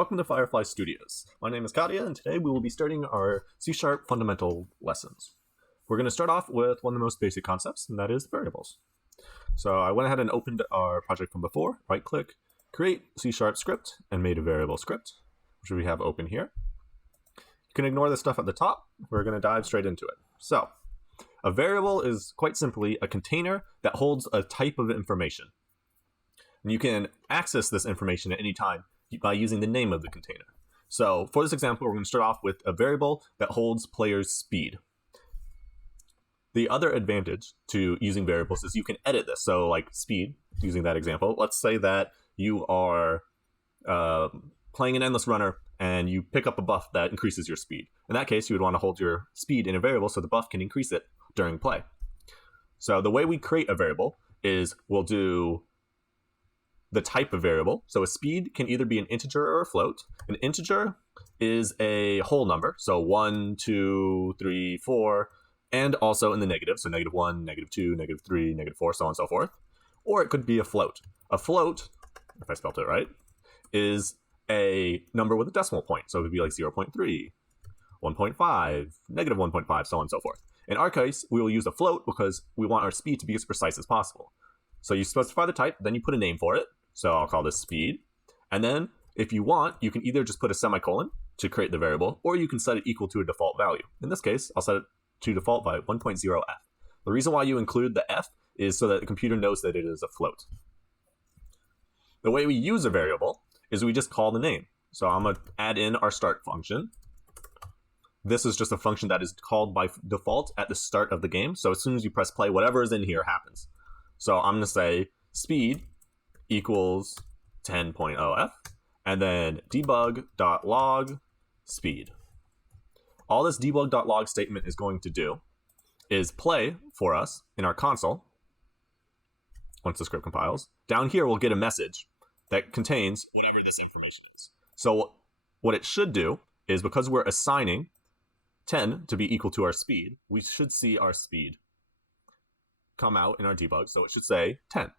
Welcome to Firefly Studios. My name is Katia, and today we will be starting our C# fundamental lessons. We're going to start off with one of the most basic concepts, and that is variables. So I went ahead and opened our project from before, right-click, create C# script, and made a variable script, which we have open here. You can ignore the stuff at the top. We're going to dive straight into it. So a variable is quite simply a container that holds a type of information. And you can access this information at any time by using the name of the container. So for this example, we're going to start off with a variable that holds players' speed. The other advantage to using variables is you can edit this. So like speed, using that example, let's say that you are playing an endless runner and you pick up a buff that increases your speed. In that case, you would want to hold your speed in a variable so the buff can increase it during play. So the way we create a variable is we'll do the type of variable. So a speed can either be an integer or a float. An integer is a whole number, so 1, 2, 3, 4, and also in the negative, so -1, -2, -3, -4, so on and so forth. Or it could be a float. A float, if I spelled it right, is a number with a decimal point. So it would be like 0.3, 1.5, -1.5, so on and so forth. In our case, we will use a float because we want our speed to be as precise as possible. So you specify the type, then you put a name for it. So I'll call this speed. And then if you want, you can either just put a semicolon to create the variable, or you can set it equal to a default value. In this case, I'll set it to default by 1.0f. The reason why you include the f is so that the computer knows that it is a float. The way we use a variable is we just call the name. So I'm going to add in our start function. This is just a function that is called by default at the start of the game. So as soon as you press play, whatever is in here happens. So I'm going to say speed equals 10.0f, and then debug.log speed. All this debug.log statement is going to do is play for us in our console. Once the script compiles, down here we'll get a message that contains whatever this information is. So what it should do is, because we're assigning 10 to be equal to our speed, we should see our speed come out in our debug. So it should say 10.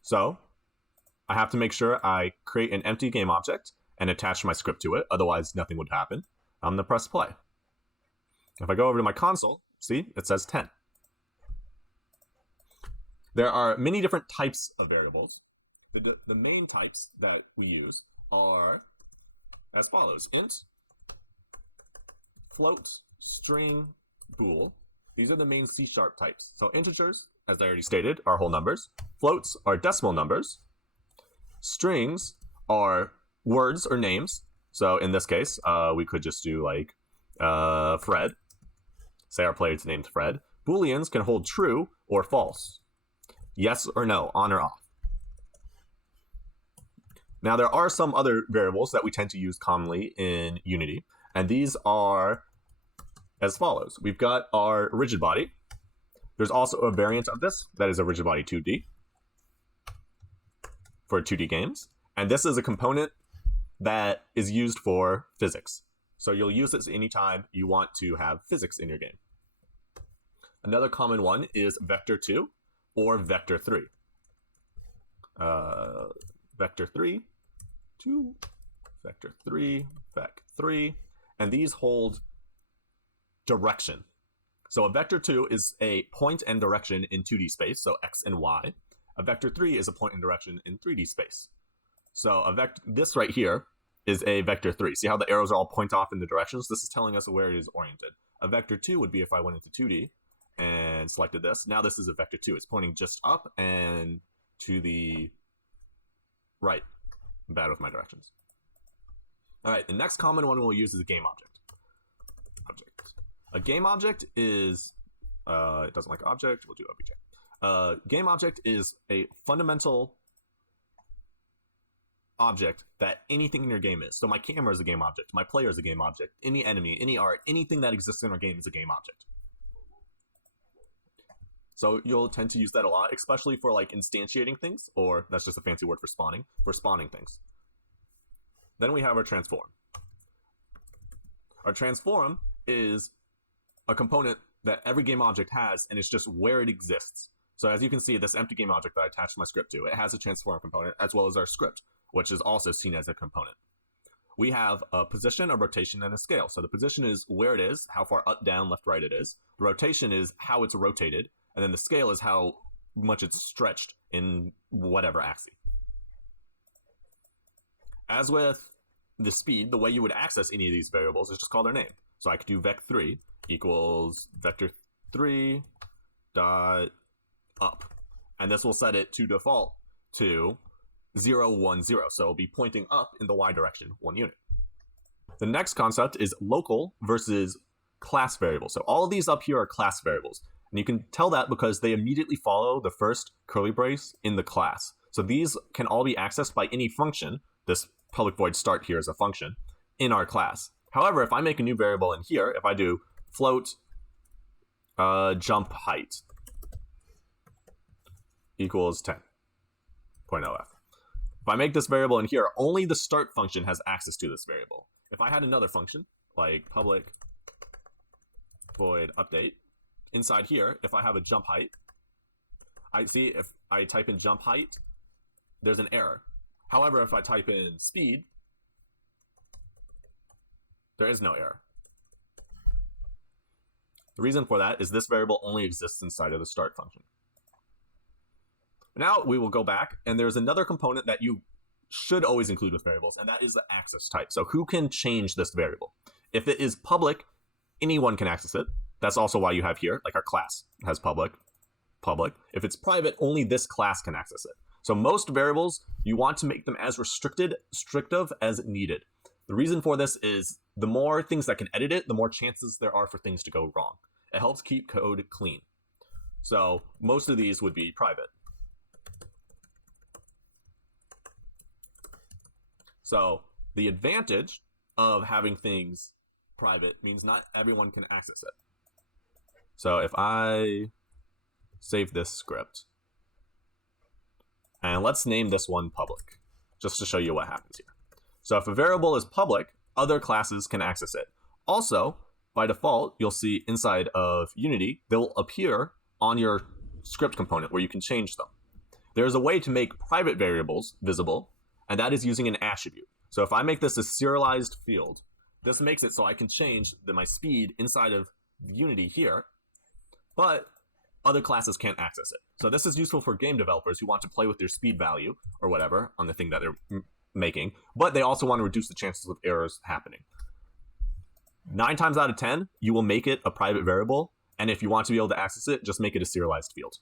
So I have to make sure I create an empty game object and attach my script to it. Otherwise, nothing would happen. I'm going to press play. If I go over to my console, see, it says 10. There are many different types of variables. The main types that we use are as follows: int, float, string, bool. These are the main C# types. So integers, as I already stated, are whole numbers. Floats are decimal numbers. Strings are words or names. So in this case, we could just do like Fred. Say our player is named Fred. Booleans can hold true or false. Yes or no, on or off. Now there are some other variables that we tend to use commonly in Unity, and these are as follows. We've got our rigid body. There's also a variant of this that is a rigid body 2D for 2D games. And this is a component that is used for physics. So you'll use this anytime you want to have physics in your game. Another common one is vector 2 or vector 3. Vector 3, 2, vector 3, vec 3. And these hold direction. So a vector 2 is a point and direction in 2D space, so x and y. A vector 3 is a point and direction in 3D space. So this right here is a vector 3. See how the arrows are all point off in the directions? This is telling us where it is oriented. A vector 2 would be if I went into 2D and selected this. Now this is a vector 2. It's pointing just up and to the right. I'm bad with my directions. All right, the next common one we'll use is a game object. A game object is, it doesn't like object, we'll do obj. Game object is a fundamental object that anything in your game is. So my camera is a game object, my player is a game object, any enemy, any art, anything that exists in our game is a game object. So you'll tend to use that a lot, especially for like instantiating things, or that's just a fancy word for spawning things. Then we have our transform. Our transform is a component that every game object has, and it's just where it exists. So as you can see, this empty game object that I attached my script to, it has a transform component as well as our script, which is also seen as a component. we have a position, a rotation, and a scale. So the position is where it is, how far up, down, left, right it is. The rotation is how it's rotated, and then the scale is how much it's stretched in whatever axis. As with the speed, the way you would access any of these variables is just call their name. So I could do vec3 equals vector3 dot up. And this will set it to default to 0, 1, 0. So it'll be pointing up in the y direction, 1 unit. The next concept is local versus class variables. So all of these up here are class variables. And you can tell that because they immediately follow the first curly brace in the class. So these can all be accessed by any function. This public void start here is a function in our class. However, if I make a new variable in here, if I do float jump height equals 10.0f. If I make this variable in here, only the start function has access to this variable. If I had another function, like public void update, inside here, if I have a jump height, I see if I type in jump height, there's an error. However, if I type in speed, there is no error. The reason for that is this variable only exists inside of the start function. Now we will go back, and there's another component that you should always include with variables, and that is the access type. So who can change this variable? If it is public, anyone can access it. That's also why you have here, like our class has public. If it's private, only this class can access it. So most variables, you want to make them as restrictive as needed. The reason for this is the more things that can edit it, the more chances there are for things to go wrong. It helps keep code clean. So most of these would be private. So the advantage of having things private means not everyone can access it. So if I save this script, and let's name this one public, just to show you what happens here. So if a variable is public, other classes can access it. Also, by default, you'll see inside of Unity, they'll appear on your script component where you can change them. There's a way to make private variables visible, and that is using an attribute. So if I make this a serialized field, this makes it so I can change my speed inside of Unity here, but other classes can't access it. So this is useful for game developers who want to play with their speed value or whatever on the thing that they're making, but they also want to reduce the chances of errors happening. 9 times out of 10, you will make it a private variable, and if you want to be able to access it, just make it a serialized field.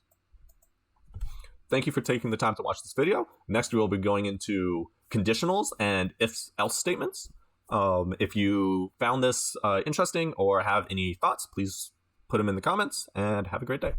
Thank you for taking the time to watch this video. Next, we will be going into conditionals and if-else statements. If you found this interesting or have any thoughts, please put them in the comments, and have a great day.